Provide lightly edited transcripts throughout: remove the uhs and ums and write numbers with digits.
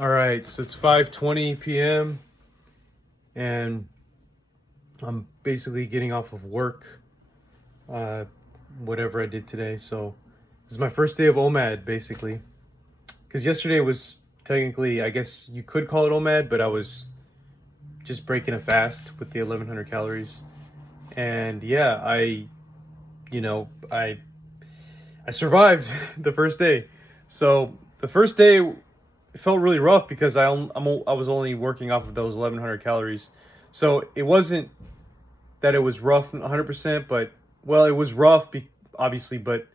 All right, so it's 5:20 p.m. and I'm basically getting off of work, uh, whatever I did today. So this is my first day of omad, basically. Because yesterday was technically, I guess you could call it omad, but I was just breaking a fast with the 1100 calories. And yeah, you know, I survived the first day. So the first day it felt really rough because I was only working off of those 1100 calories. So it wasn't that it was rough 100%, but well, it was rough obviously, but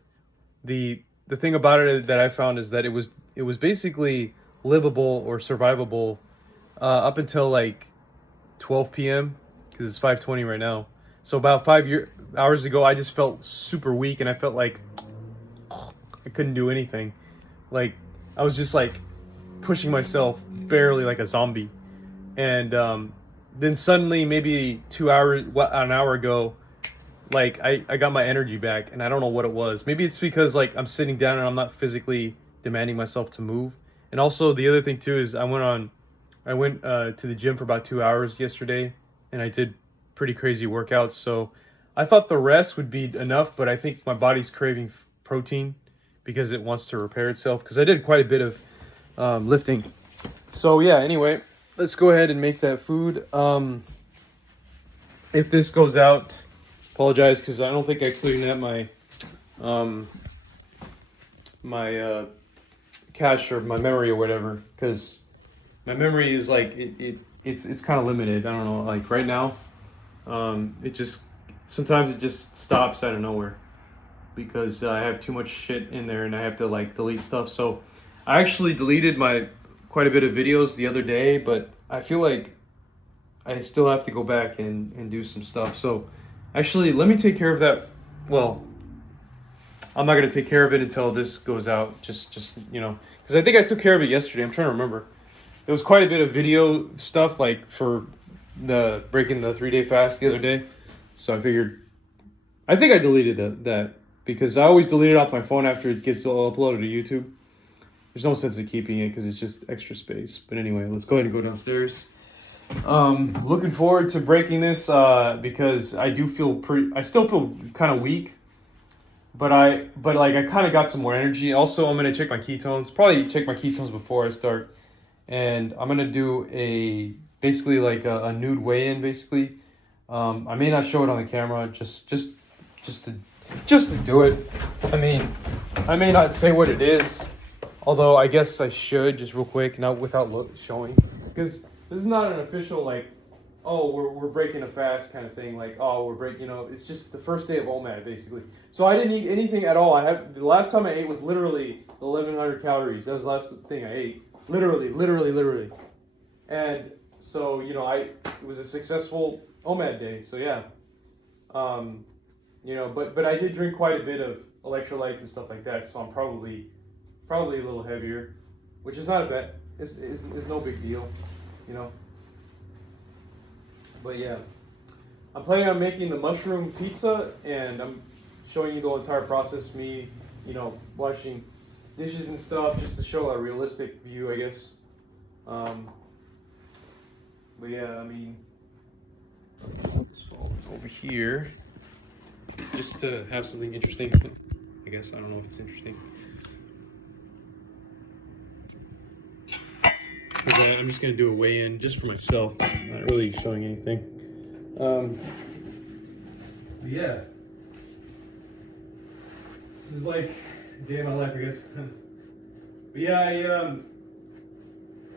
the thing about it that I found is that it was basically livable or survivable up until like 12 p.m. because it's 5:20 right now. So about hours ago, I just felt super weak and I felt like I couldn't do anything. Like I was just like pushing myself barely like a zombie. And then suddenly, maybe an hour ago, like I got my energy back, and I don't know what it was. Maybe it's because like I'm sitting down and I'm not physically demanding myself to move. And also the other thing too is I went to the gym for about 2 hours yesterday, and I did pretty crazy workouts. So I thought the rest would be enough, but I think my body's craving protein because it wants to repair itself. Because I did quite a bit of lifting. So yeah. Anyway, let's go ahead and make that food. If this goes out, apologize because I don't think I cleaned out my cache or my memory or whatever, because my memory is like it's kind of limited. I don't know, like right now, sometimes it just stops out of nowhere because I have too much shit in there and I have to like delete stuff. So I actually deleted quite a bit of videos the other day, but I feel like I still have to go back and do some stuff. So actually, let me take care of that. Well, I'm not going to take care of it until this goes out. Just because I think I took care of it yesterday. I'm trying to remember. There was quite a bit of video stuff, like for the breaking the 3-day fast the other day. So I think I deleted that because I always delete it off my phone after it gets uploaded to YouTube. There's no sense in keeping it because it's just extra space. But anyway, let's go ahead and go downstairs. Looking forward to breaking this because I still feel kind of weak, but I kind of got some more energy. Also, I'm gonna check my ketones. Probably check my ketones before I start, and I'm gonna do basically like a nude weigh-in. Basically, I may not show it on the camera just to do it. I mean, I may not say what it is, although I guess I should just real quick, not without showing, because this is not an official like, oh, we're breaking a fast kind of thing. Like, oh, we're breaking, it's just the first day of omad basically. So I didn't eat anything at all. The last time I ate was literally 1100 calories. That was the last thing I ate. Literally. And so, it was a successful omad day. So yeah. But I did drink quite a bit of electrolytes and stuff like that. So I'm probably a little heavier, which is not a bad, it's no big deal. But yeah, I'm planning on making the mushroom pizza, and I'm showing you the entire process, me, washing dishes and stuff, just to show a realistic view, I guess. But yeah, I mean, this over here, just to have something interesting. I guess, I don't know if it's interesting. I'm just going to do a weigh-in just for myself, not really showing anything. Yeah. This is like a day of my life, I guess. But yeah, I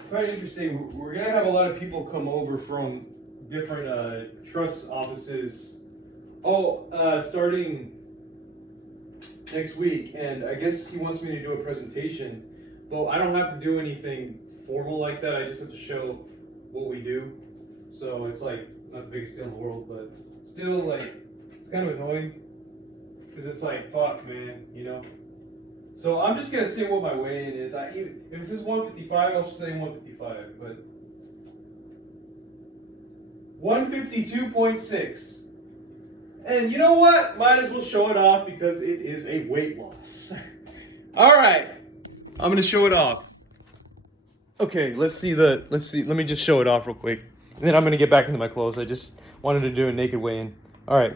find it interesting. We're going to have a lot of people come over from different trust offices. Starting next week. And I guess he wants me to do a presentation. But I don't have to do anything formal like that. I just have to show what we do. So it's like not the biggest deal in the world, but still, like, it's kind of annoying because it's like, fuck, man, So I'm just gonna say what my weigh-in is. If it says 155, I'll just say 155. But 152.6. And you know what? Might as well show it off because it is a weight loss. All right, I'm gonna show it off. Okay, let's see. Let me just show it off real quick. And then I'm gonna get back into my clothes. I just wanted to do a naked weigh-in. All right.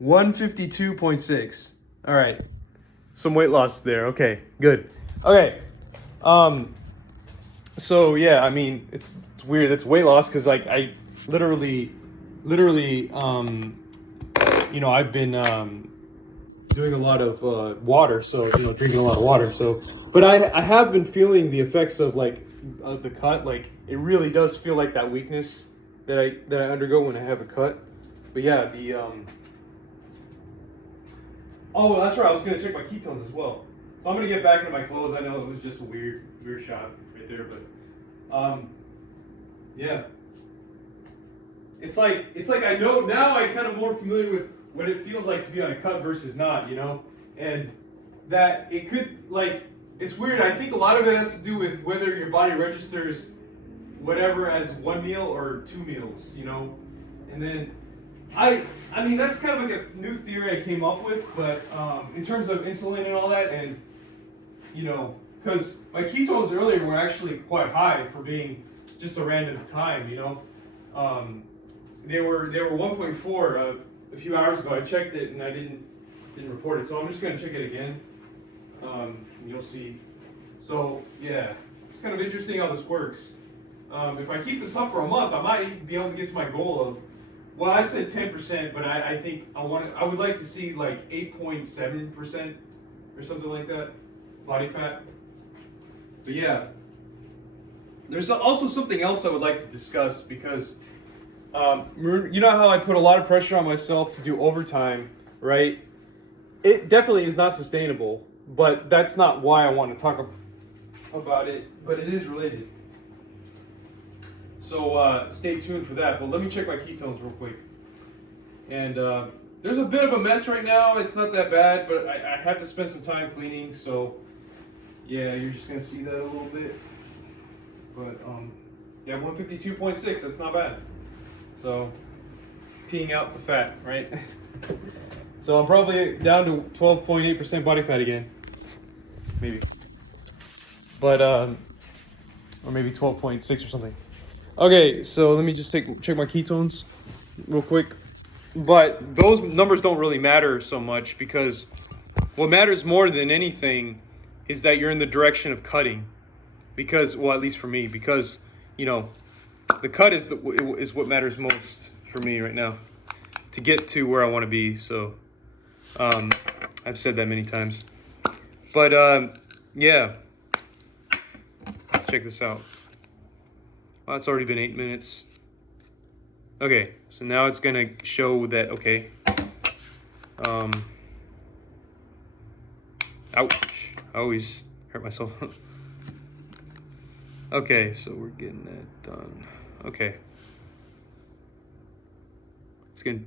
152.6. All right. Some weight loss there. Okay, good. Okay. Um so yeah, I mean, it's weird. It's weight loss cuz like I literally I've been doing a lot of water, so drinking a lot of water. So, but I have been feeling the effects of like the cut. Like it really does feel like that weakness that I undergo when I have a cut. But yeah, the oh, that's right. I was gonna check my ketones as well. So I'm gonna get back into my clothes. I know it was just a weird shot right there, but yeah. It's like I know now. I kind of more familiar with what it feels like to be on a cut versus not, and that it could like it's weird. I think a lot of it has to do with whether your body registers whatever as one meal or two meals, and then I mean that's kind of like a new theory I came up with, but in terms of insulin and all that, and because my ketones earlier were actually quite high for being just a random time, they were 1.4 a few hours ago. I checked it and I didn't report it, so I'm just gonna check it again. And you'll see. So yeah, it's kind of interesting how this works. If I keep this up for a month, I might be able to get to my goal of. Well, I said 10%, but I think I would like to see like 8.7% or something like that body fat. But yeah, there's also something else I would like to discuss because. You know how I put a lot of pressure on myself to do overtime, right? It definitely is not sustainable, but that's not why I want to talk about it, but it is related. So stay tuned for that, but let me check my ketones real quick. And there's a bit of a mess right now. It's not that bad, but I have to spend some time cleaning, so yeah, you're just going to see that a little bit. But yeah, 152.6, that's not bad. So, peeing out the fat, right? So I'm probably down to 12.8% body fat again, maybe. But or maybe 12.6 or something. Okay, so let me just check my ketones real quick. But those numbers don't really matter so much because what matters more than anything is that you're in the direction of cutting. Because, well, at least for me, because the cut is what matters most for me right now to get to where I want to be. So I've said that many times. But yeah, let's check this out. Well, it's already been 8 minutes. Okay, so now it's gonna show that ouch, I always hurt myself. Okay, so we're getting that done. Okay. It's good.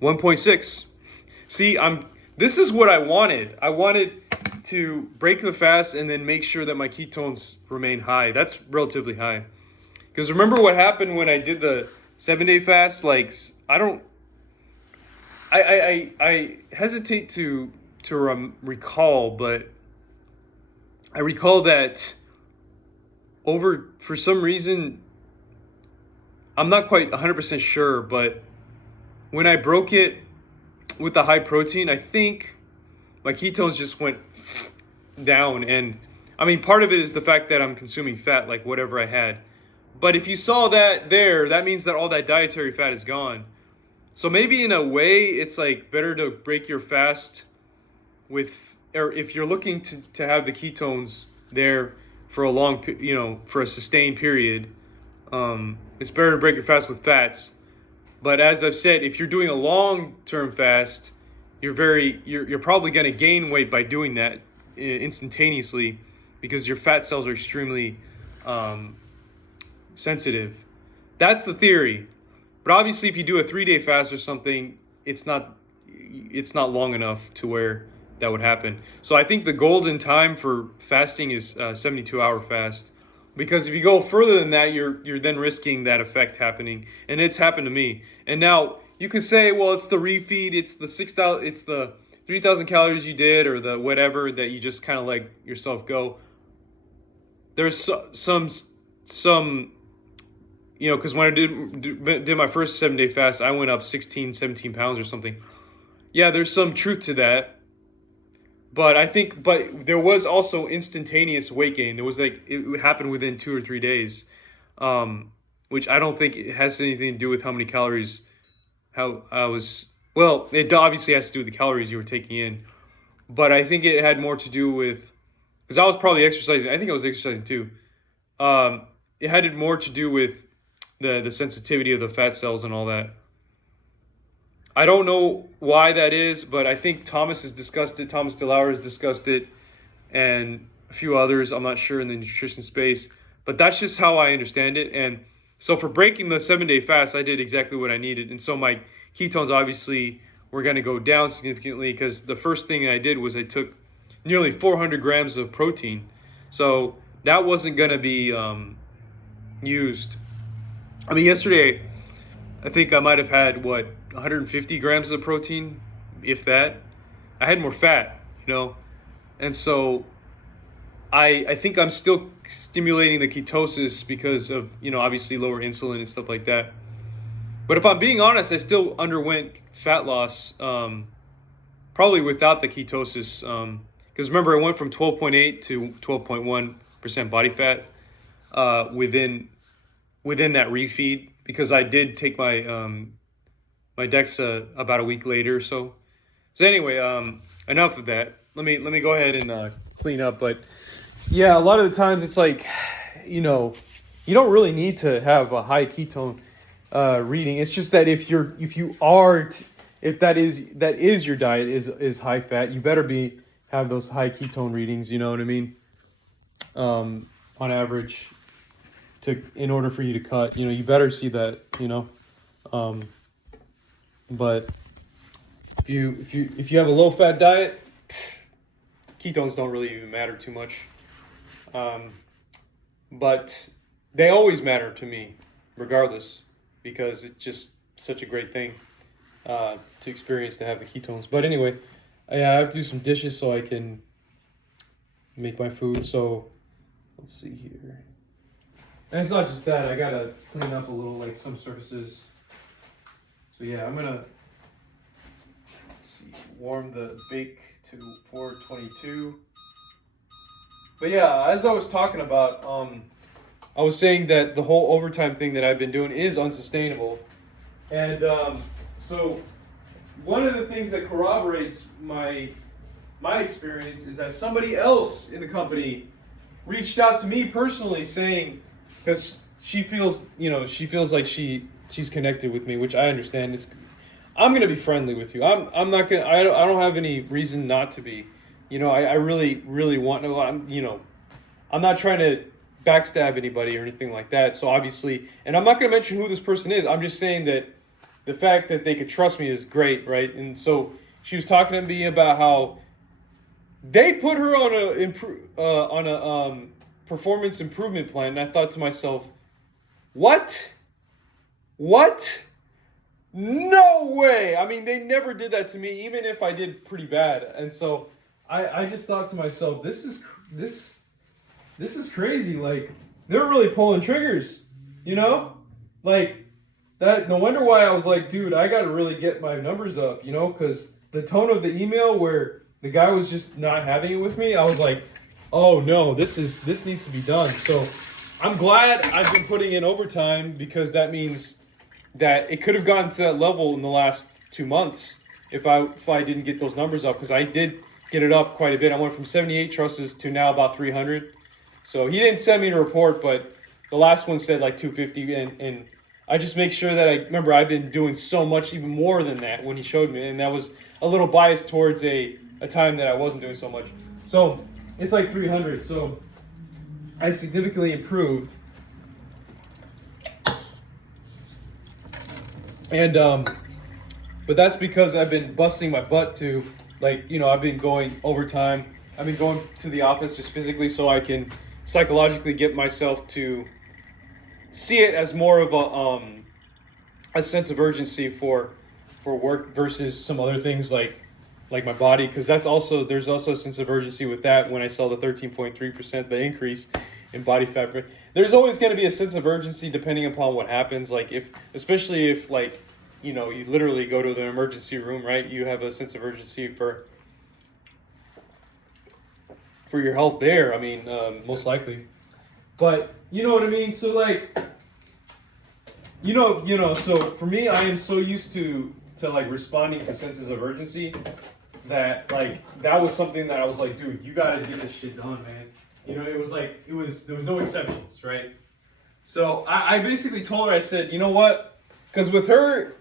$1.6. See, this is what I wanted. I wanted to break the fast and then make sure that my ketones remain high. That's relatively high. Because remember what happened when I did the 7-day fast? Like, I hesitate to recall, but I recall that for some reason, I'm not quite 100% sure, but when I broke it with the high protein, I think my ketones just went down. And I mean, part of it is the fact that I'm consuming fat, like whatever I had. But if you saw that there, that means that all that dietary fat is gone. So maybe in a way, it's like better to break your fast or if you're looking to have the ketones there for a long, for a sustained period, it's better to break your fast with fats. But as I've said, if you're doing a long-term fast, you're probably going to gain weight by doing that instantaneously because your fat cells are extremely sensitive. That's the theory. But obviously, if you do a 3-day fast or something, it's not long enough to where that would happen. So I think the golden time for fasting is 72-hour fast, because if you go further than that, you're then risking that effect happening, and it's happened to me. And now you could say, well, it's the refeed, it's the 6,000, it's the 3,000 calories you did, or the whatever that you just kind of let yourself go. There's some, because when I did my first 7-day fast, I went up 16, 17 pounds or something. Yeah, there's some truth to that. But there was also instantaneous weight gain. There was it happened within 2 or 3 days, which I don't think it has anything to do with how many calories, well, it obviously has to do with the calories you were taking in. But I think it had more to do with, because I was probably exercising. I think I was exercising too. It had more to do with the sensitivity of the fat cells and all that. I don't know why that is, but I think Thomas has discussed it. Thomas DeLauer has discussed it, and a few others. I'm not sure in the nutrition space, but that's just how I understand it. And so for breaking the 7-day fast, I did exactly what I needed. And so my ketones obviously were going to go down significantly, because the first thing I did was I took nearly 400 grams of protein. So that wasn't going to be used. I mean, yesterday, I think I might have had, 150 grams of protein, if that. I had more fat, And so I think I'm still stimulating the ketosis because of, obviously lower insulin and stuff like that. But if I'm being honest, I still underwent fat loss, probably without the ketosis. Because remember, I went from 12.8 to 12.1% body fat within that refeed, because I did take my my DEXA about a week later or so. So anyway, enough of that. Let me go ahead and clean up. But yeah, a lot of the times it's like, you don't really need to have a high ketone reading. It's just that if that is your diet is high fat, you better have those high ketone readings. You know what I mean? On average, in order for you to cut, you better see that. But if you have a low fat diet, ketones don't really even matter too much. But they always matter to me, regardless, because it's just such a great thing to experience, to have the ketones. But anyway, I have to do some dishes so I can make my food. So let's see here. And it's not just that, I gotta clean up a little, some surfaces. So yeah, I'm gonna, warm the bake to 422. But yeah, as I was talking about, I was saying that the whole overtime thing that I've been doing is unsustainable. And so one of the things that corroborates my experience is that somebody else in the company reached out to me personally saying, because she feels like she's connected with me, which I understand. I'm gonna be friendly with you. I'm not gonna. I don't have any reason not to be. I really want to. I'm not trying to backstab anybody or anything like that. So obviously, and I'm not gonna mention who this person is. I'm just saying that the fact that they could trust me is great, right? And so she was talking to me about how they put her on a performance improvement plan, and I thought to myself, what? No way! I mean, they never did that to me, even if I did pretty bad. And so I just thought to myself, this is crazy. Like, they're really pulling triggers, like that. No wonder why I was like, dude, I got to really get my numbers up, because the tone of the email where the guy was just not having it with me, I was like, oh no, this needs to be done. So I'm glad I've been putting in overtime, because that means that it could have gotten to that level in the last 2 months if I didn't get those numbers up, because I did get it up quite a bit. I went from 78 trusses to now about 300. So he didn't send me a report, but the last one said 250, and I just make sure that I remember I've been doing so much, even more than that, when he showed me, and that was a little biased towards a time that I wasn't doing so much. So it's 300. So I significantly improved. And but that's because I've been busting my butt to, I've been going overtime. I've been going to the office just physically so I can psychologically get myself to see it as more of a sense of urgency for for work versus some other things like my body, because there's also a sense of urgency with that. When I saw the 13.3%, the increase in body fat, there's always going to be a sense of urgency depending upon what happens. Like especially if like, you know, you literally go to the emergency room, right? You have a sense of urgency for your health there. I mean, most likely, but you know what I mean. So like, So for me, I am so used to like responding to senses of urgency that like that was something that I was like, dude, you gotta get this shit done, man. You know, there was no exceptions, right? So I basically told her, I said, you know what? Because with her,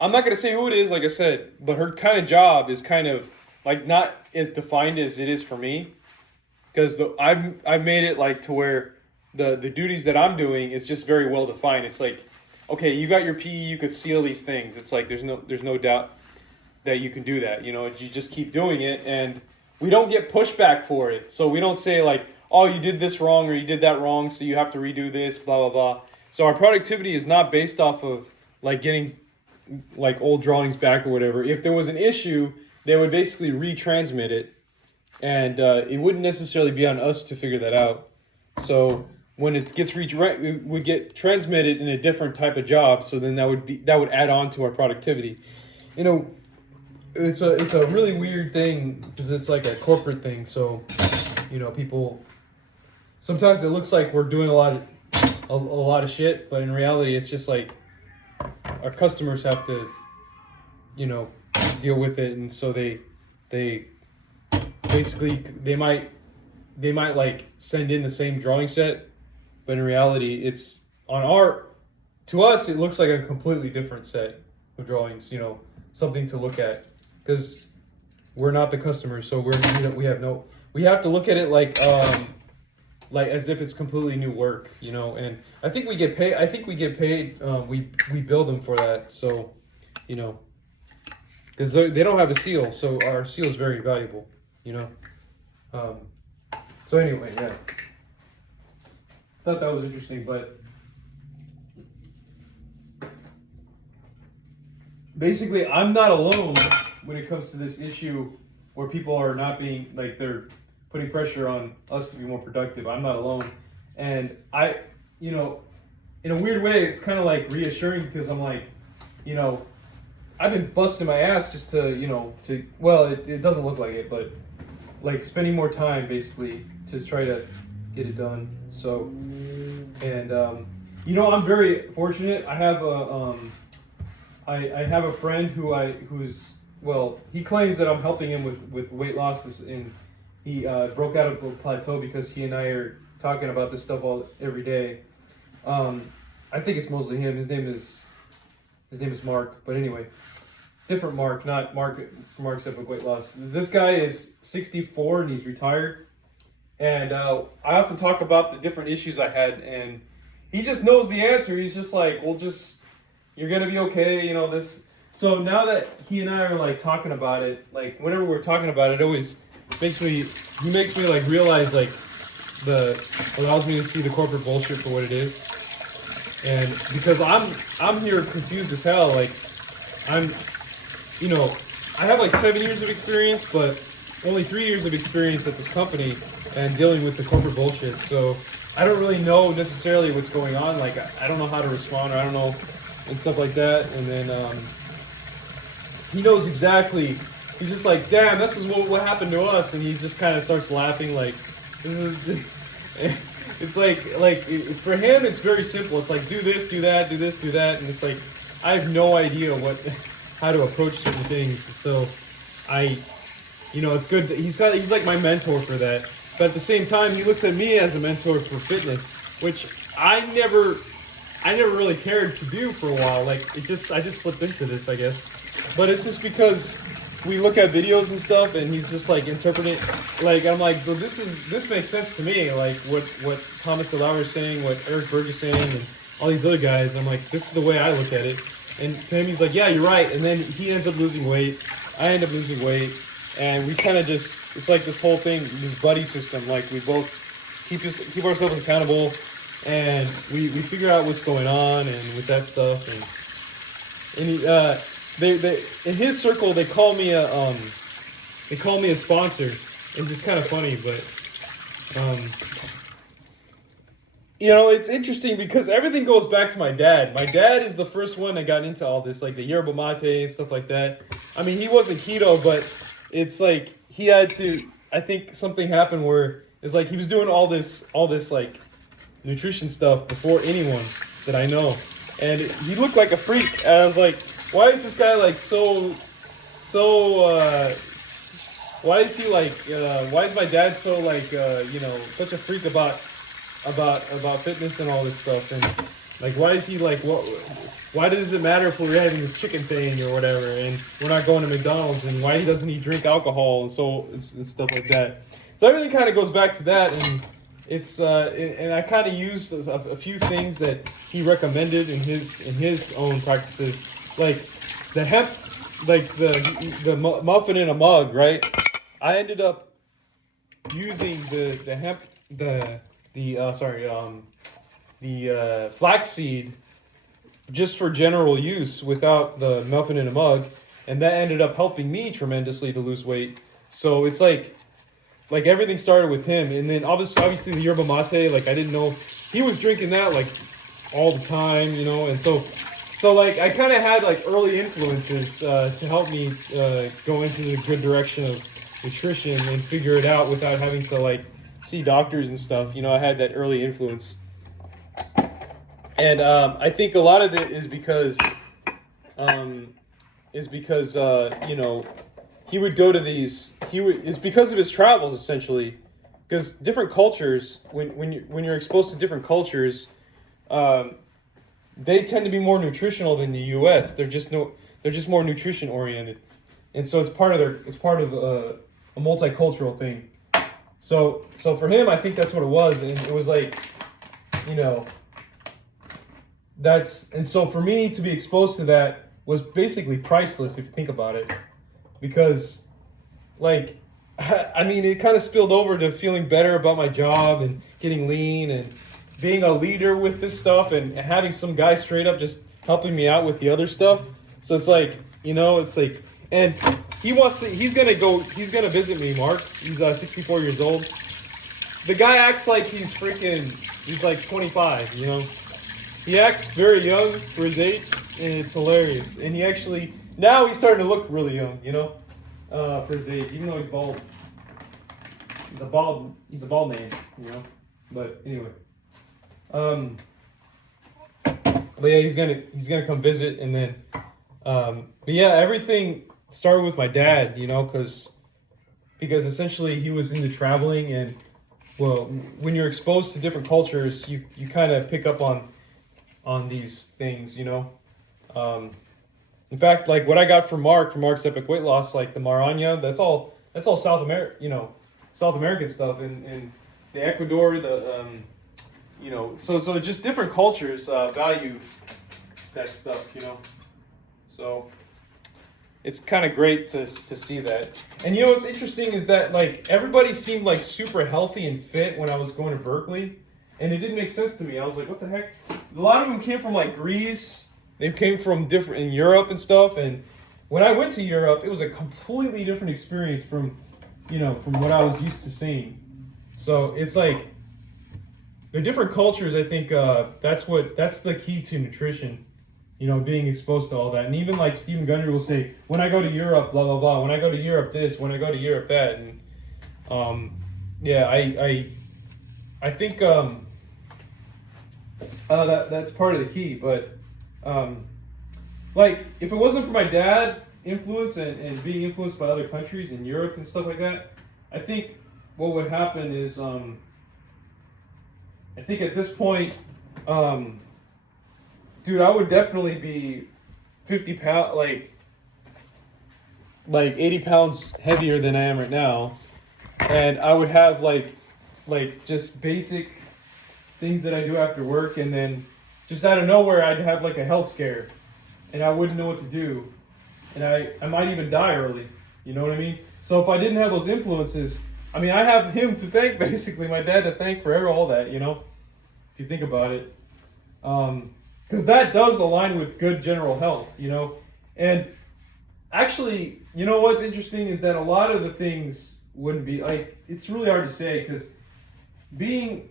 I'm not gonna say who it is, like I said, but her kind of job is kind of like not as defined as it is for me, because I've made it like to where the duties that I'm doing is just very well defined. It's like, okay, you got your PE, you could seal these things. It's like there's no doubt that you can do that. You know, you just keep doing it, and we don't get pushback for it. So we don't say like, oh, you did this wrong or you did that wrong, so you have to redo this, blah blah blah. So our productivity is not based off of like getting like old drawings back or whatever. If there was an issue, they would basically retransmit it, and it wouldn't necessarily be on us to figure that out. So when it gets it would get transmitted in a different type of job. So then that would add on to our productivity. You know, it's a really weird thing because it's like a corporate thing. So, you know, people sometimes it looks like we're doing a lot of shit, but in reality, it's just like our customers have to, you know, deal with it, and so they basically they might like send in the same drawing set, but in reality, it's to us, it looks like a completely different set of drawings, you know, something to look at, because we're not the customers, so we have to look at it like as if it's completely new work, you know. And I think we get paid. We bill them for that, so, you know, because they don't have a seal, so our seal is very valuable, you know. So anyway, yeah. Thought that was interesting, but basically I'm not alone when it comes to this issue where people are not being, like, they're putting pressure on us to be more productive. I'm not alone. And you know, in a weird way, it's kind of like reassuring, because I'm like, you know, I've been busting my ass just to, you know, well, it doesn't look like it, but like spending more time basically to try to get it done. So, and you know, I'm very fortunate. I have a friend who's well, he claims that I'm helping him with weight losses, and he broke out of a plateau because he and I are talking about this stuff every day. I think it's mostly him. His name is Mark, but anyway, different Mark, not Mark's Epic Weight Loss. This guy is 64 and he's retired, and I often talk about the different issues I had, and he just knows the answer. He's just like, well, you're gonna be okay, you know, this. So now that he and I are like talking about it, like whenever we're talking about it, it always makes me like realize, like, allows me to see the corporate bullshit for what it is. And because I'm here confused as hell, like you know, I have like 7 years of experience, but only 3 years of experience at this company and dealing with the corporate bullshit. So I don't really know necessarily what's going on. Like, I don't know how to respond, or I don't know, and stuff like that. And then he knows exactly. He's just like, damn, this is what happened to us, and he just kind of starts laughing, like, this is. It's like for him, it's very simple. It's like, do this, do that, do this, do that, and it's like I have no idea how to approach certain things. So you know, it's good that he's like my mentor for that. But at the same time, he looks at me as a mentor for fitness, which I never really cared to do for a while. Like, I just slipped into this, I guess. But it's just because we look at videos and stuff, and he's just like interpreting, like, I'm like, well, this makes sense to me, like what Thomas DeLauer is saying, what Eric Berg is saying, and all these other guys. I'm like, this is the way I look at it. And to him, he's like, yeah, you're right. And then he ends up losing weight, I end up losing weight, and we kind of just, it's like this whole thing, this buddy system. Like, we both keep ourselves accountable, and we figure out what's going on and with that stuff. And he, they in his circle they call me a sponsor. It's just kind of funny, but it's interesting because everything goes back to my dad. My dad is the first one that got into all this, like the yerba mate and stuff like that. I mean, he wasn't keto, but it's like he had to. I think something happened where it's like he was doing all this like nutrition stuff before anyone that I know, and he looked like a freak. And I was like, why is this guy like so? Why is he like? Why is my dad so like? Such a freak about fitness and all this stuff, and like why is he like what? Why does it matter if we're having this chicken thing or whatever, and we're not going to McDonald's, and why doesn't he drink alcohol and so and stuff like that? So everything kind of goes back to that, and it's and I kind of used a few things that he recommended in his own practices, like the hemp, like the muffin in a mug, right? I ended up using the hemp the flaxseed just for general use without the muffin in a mug, and that ended up helping me tremendously to lose weight. So it's like everything started with him, and then obviously the yerba mate, like I didn't know he was drinking that like all the time, and so like I kind of had like early influences to help me go into the good direction of nutrition and figure it out without having to like see doctors and stuff. I had that early influence, and I think a lot of it is because he would go to these. It's because of his travels essentially, because different cultures, when you're exposed to different cultures, they tend to be more nutritional than the U.S. They're just more nutrition oriented, and so it's part of a multicultural thing. So for him, I think that's what it was, and it was like, and so for me to be exposed to that was basically priceless if you think about it, because like, I mean, it kind of spilled over to feeling better about my job and getting lean and being a leader with this stuff and having some guy straight up just helping me out with the other stuff. So it's like, and he's gonna visit me, Mark. He's 64 years old. The guy acts like he's like 25, He acts very young for his age, and it's hilarious. And now he's starting to look really young, for his age, even though he's bald. He's a bald man, But anyway. But yeah, he's gonna come visit, and then but yeah, everything started with my dad, because essentially he was into traveling, and well, when you're exposed to different cultures, you kind of pick up on these things, In fact, like what I got from Mark's Epic Weight Loss, like the Maranya, that's all South American stuff, and the Ecuador, so just different cultures value that stuff, So it's kind of great to see that. And what's interesting is that like everybody seemed like super healthy and fit when I was going to Berkeley, and it didn't make sense to me. I was like, what the heck? A lot of them came from like Greece. They came from different in Europe and stuff. And when I went to Europe, it was a completely different experience from what I was used to seeing. So it's like the different cultures. I think that's the key to nutrition. Being exposed to all that. And even like Stephen Gundry will say, when I go to Europe, blah, blah, blah. When I go to Europe, this. When I go to Europe, that. And yeah, I think that's part of the key. But like, if it wasn't for my dad influence and being influenced by other countries in Europe and stuff like that, I think what would happen is, I think at this point, dude, I would definitely be 50 pounds, like 80 pounds heavier than I am right now, and I would have like just basic things that I do after work, and then just out of nowhere I'd have like a health scare, and I wouldn't know what to do, and I might even die early. You know what I mean? So if I didn't have those influences, I mean, I have him to thank, basically, my dad to thank for all that. If you think about it. Because that does align with good general health, and Actually, you know what's interesting is that a lot of the things wouldn't be like. It's really hard to say because being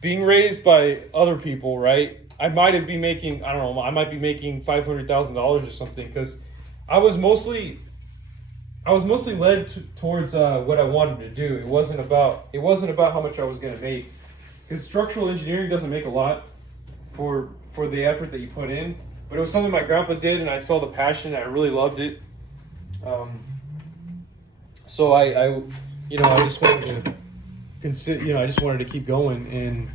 raised by other people, right? I might have been making, I don't know, I might be making $500,000 or something because I was mostly led towards what I wanted to do. It wasn't about how much I was going to make. Because structural engineering doesn't make a lot for the effort that you put in, but it was something my grandpa did, and I saw the passion. And I really loved it. So I just wanted to consider. I just wanted to keep going and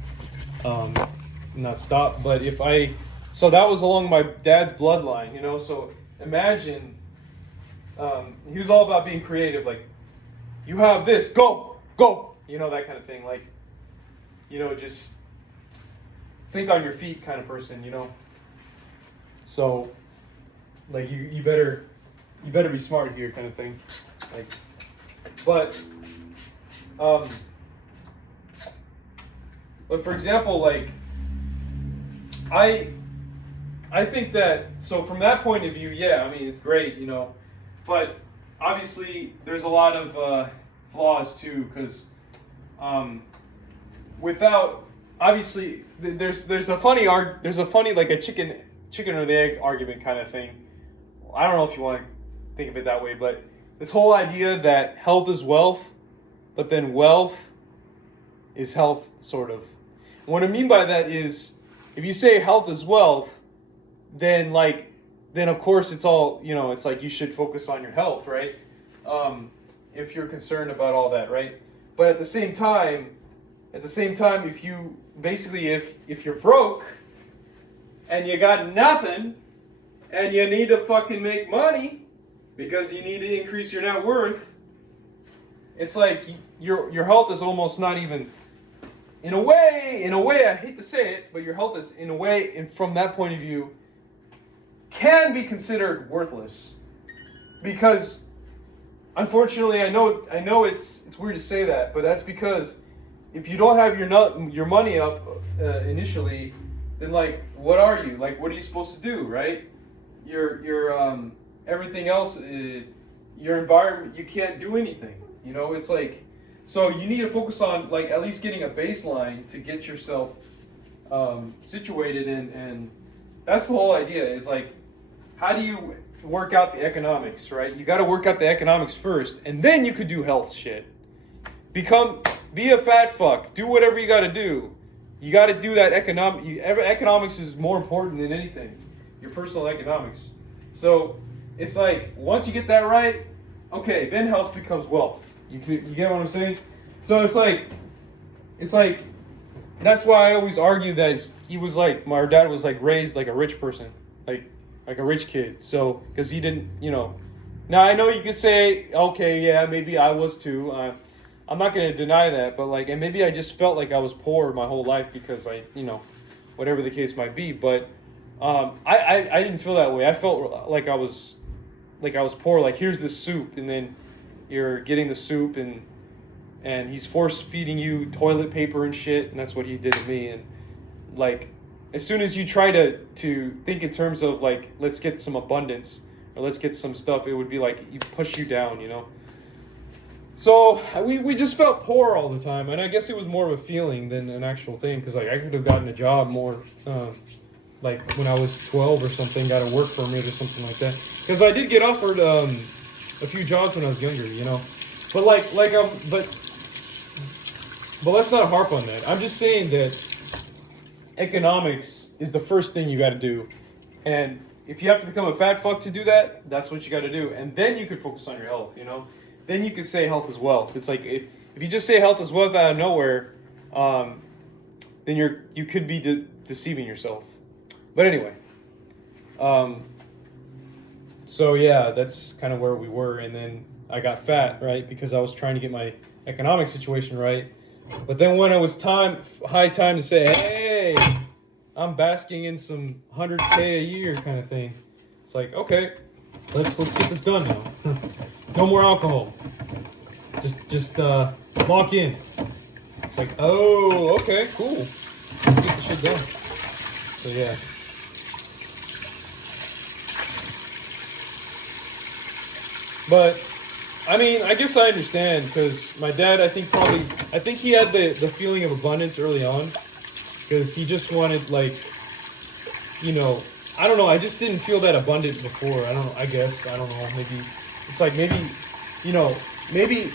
not stop. But so that was along my dad's bloodline. So imagine. He was all about being creative, like, you have this, go, that kind of thing, like, just think on your feet kind of person, So, like, you better be smart here kind of thing, like, but for example, like, I think that, so from that point of view, yeah, I mean, it's great, but obviously there's a lot of flaws too, because without, obviously there's a funny like a chicken or the egg argument kind of thing. I don't know if you want to think of it that way, but this whole idea that health is wealth, but then wealth is health, sort of. And what I mean by that is, if you say health is wealth, then of course it's all, it's like you should focus on your health, right? If you're concerned about all that, right? But at the same time, if you basically, if you're broke and you got nothing and you need to fucking make money because you need to increase your net worth, it's like your health is almost not even, in a way, I hate to say it, but your health is, in a way, and from that point of view, can be considered worthless, because unfortunately, I know it's weird to say that, but that's because if you don't have your money up initially, then like, what are you? Like, what are you supposed to do, right? Your everything else, your environment, you can't do anything. It's like, so you need to focus on, like, at least getting a baseline to get yourself situated, and that's the whole idea, is like, how do you work out the economics, right? You got to work out the economics first, and then you could do health shit. Be a fat fuck. Do whatever you got to do. You got to do that economics is more important than anything. Your personal economics. So it's like, once you get that right, okay, then health becomes wealth. You get what I'm saying? So it's like that's why I always argue that he was like, my dad was like raised like a rich person, like a rich kid. So, because he didn't, Now I know you could say, okay, yeah, maybe I was too. I'm not going to deny that, but like, and maybe I just felt like I was poor my whole life because whatever the case might be. But I didn't feel that way. I felt like I was poor. Like, here's this soup, and then you're getting the soup, and he's force feeding you toilet paper and shit, and that's what he did to me. And like, as soon as you try to think in terms of like, let's get some abundance or let's get some stuff, it would be like, you push you down, So we just felt poor all the time, and I guess it was more of a feeling than an actual thing, because like, I could have gotten a job more, like when I was 12 or something, got to work for a minute or something like that. Because I did get offered a few jobs when I was younger, But but let's not harp on that. I'm just saying that economics is the first thing you got to do, and if you have to become a fat fuck to do that, that's what you got to do, and then you could focus on your health, Then you could say health is wealth. It's like, if you just say health is wealth out of nowhere, then you could be deceiving yourself. But anyway, so yeah, that's kind of where we were, and then I got fat, right, because I was trying to get my economic situation right. But then when it was high time to say, hey, I'm basking in some 100K a year kind of thing, it's like, okay, let's get this done now. No more alcohol. Just lock in. It's like, oh, okay, cool. Let's get the shit done. So yeah. But I mean, I guess I understand because my dad, I think he had the feeling of abundance early on because he just wanted like, you know, I don't know. I just didn't feel that abundant before. I don't know. I guess I don't know. Maybe it's like maybe, you know, maybe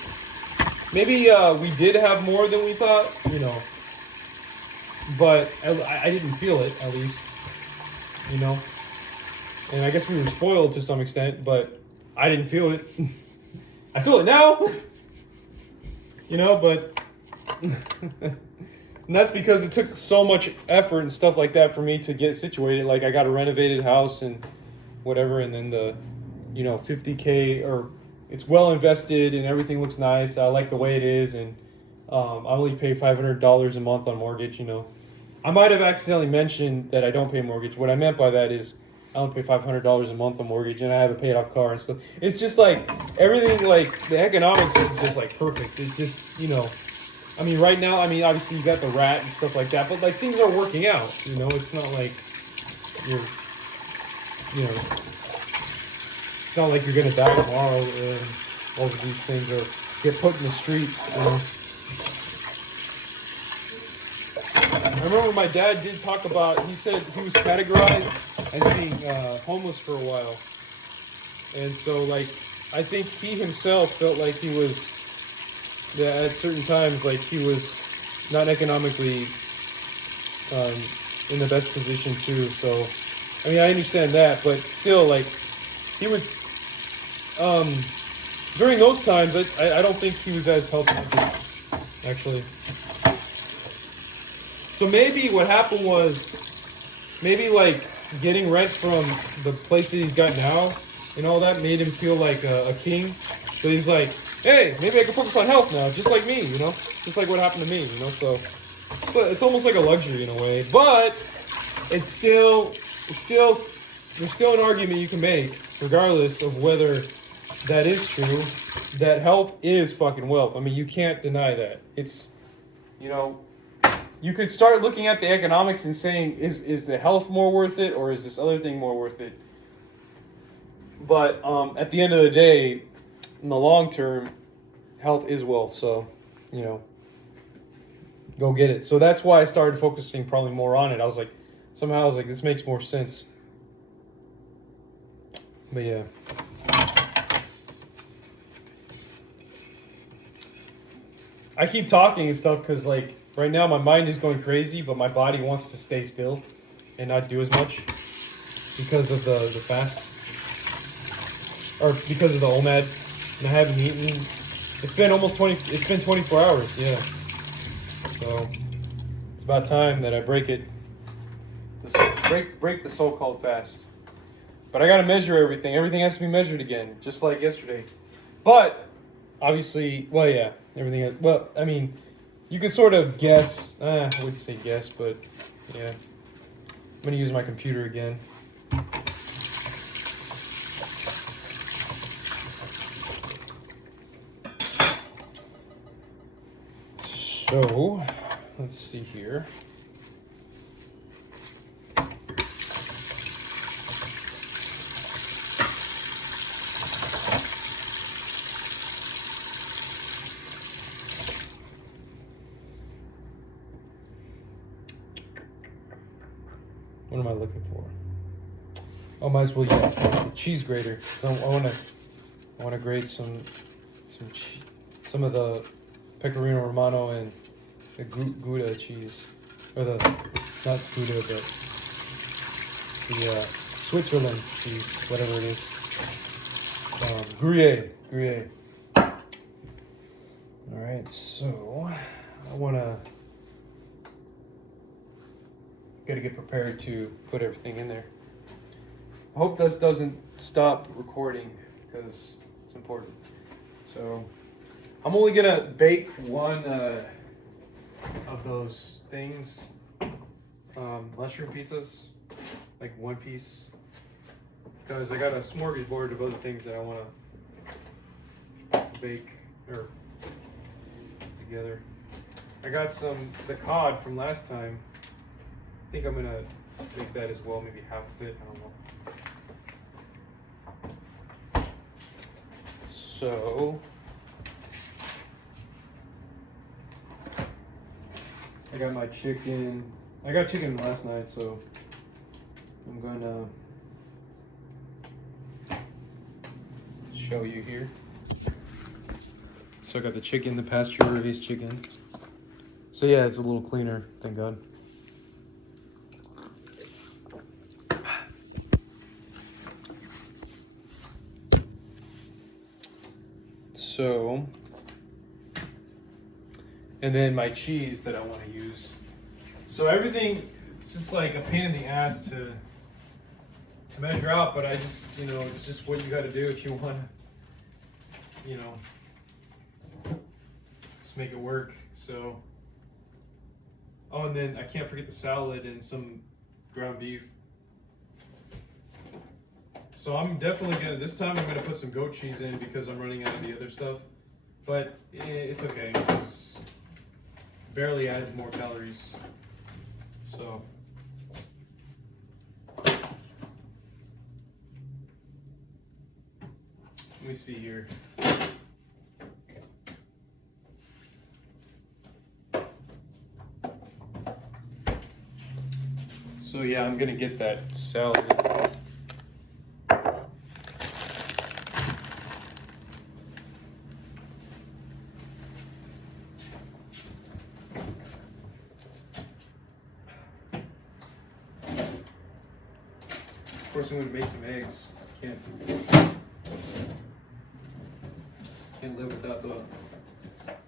we did have more than we thought. You know, but I didn't feel it at least. You know, and I guess we were spoiled to some extent, but I didn't feel it. I feel it now. You know, but and that's because it took so much effort and stuff like that for me to get situated. Like I got a renovated house and whatever, and then the, you know, 50K, or it's well invested and everything looks nice. I like the way it is, and I only pay $500 a month on mortgage. You know, I might have accidentally mentioned that I don't pay mortgage. What I meant by that is I only pay $500 a month on mortgage, and I have a paid off car and stuff. It's just like everything, like the economics is just like perfect. It's just, you know, I mean, right now, I mean, obviously you got the rat and stuff like that, but like things are working out. You know, it's not like you're, you know, it's not like you're gonna die tomorrow and all of these things, or get put in the street. You know. I remember my dad did talk about. He said he was categorized as being homeless for a while, and so like I think he himself felt like he was, yeah, at certain times like he was not economically in the best position too. So I mean I understand that, but still like he was during those times I don't think he was as healthy actually. So maybe what happened was maybe like getting rent from the place that he's got now and all that made him feel like a king. So he's like, hey, maybe I can focus on health now, just like me, you know, just like what happened to me, you know. So it's almost like a luxury in a way, but it's still there's still an argument you can make, regardless of whether that is true, that health is fucking wealth. I mean, you can't deny that. It's, you know, you could start looking at the economics and saying, is the health more worth it, or is this other thing more worth it? But at the end of the day, in the long term, health is wealth. So, you know, go get it. So that's why I started focusing probably more on it. I was like, this makes more sense. But yeah. I keep talking and stuff because like right now my mind is going crazy, but my body wants to stay still and not do as much because of the fast, or because of the omad, and I haven't eaten. It's been 24 hours, yeah. So it's about time that I break it. Break the so-called fast. But I gotta measure everything. Everything has to be measured again, just like yesterday. But obviously, well, yeah, everything has, well, I mean, you can sort of guess. I wouldn't say guess, but yeah. I'm gonna use my computer again. So, let's see here. What am I looking for? Oh, might as well use the cheese grater. So I want to grate some of the Pecorino Romano and the Gouda cheese, or the, not Gouda, but the Switzerland cheese, whatever it is. Gruyere. All right, so I gotta get prepared to put everything in there. I hope this doesn't stop recording because it's important. So I'm only gonna bake one of those things, mushroom pizzas, like one piece, because I got a smorgasbord of other things that I want to bake or together. I got the cod from last time. I think I'm gonna make that as well, maybe half of it, I don't know. So I got my chicken. I got chicken last night, so I'm gonna show you here. So I got the chicken, the pasture raised chicken. So yeah, it's a little cleaner, thank God. So, and then my cheese that I want to use. So everything, it's just like a pain in the ass to measure out, but I just, you know, it's just what you got to do if you want to, you know, just make it work. So, oh, and then I can't forget the salad and some ground beef. So I'm definitely gonna, this time I'm gonna put some goat cheese in because I'm running out of the other stuff. But it's okay, because barely adds more calories. So. Let me see here. So yeah, I'm gonna get that salad. Of course, I'm gonna make some eggs. Can't live without the. Okay.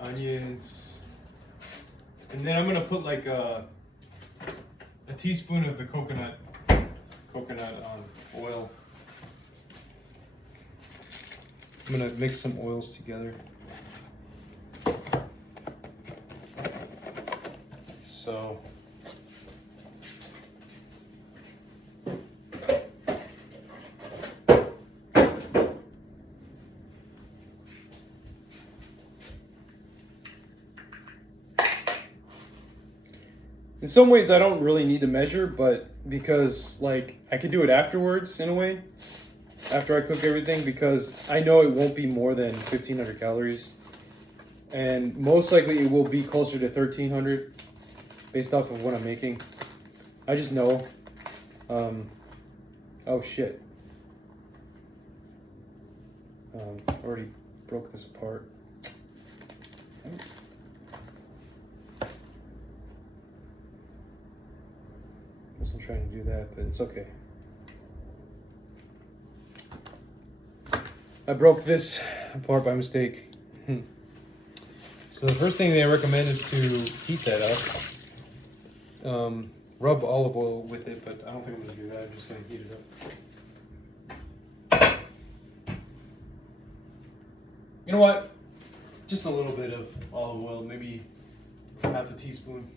Onions, and then I'm gonna put like a teaspoon of the coconut oil. I'm gonna mix some oils together. So. In some ways I don't really need to measure, but because like I could do it afterwards in a way, after I cook everything, because I know it won't be more than 1,500 calories. And most likely it will be closer to 1,300 based off of what I'm making. I just know. Oh shit. Already broke this apart. Wasn't trying to do that, but it's okay. I broke this apart by mistake. So the first thing they recommend is to heat that up. Rub olive oil with it, but I don't think I'm gonna do that. I'm just gonna heat it up. You know what? Just a little bit of olive oil, maybe half a teaspoon.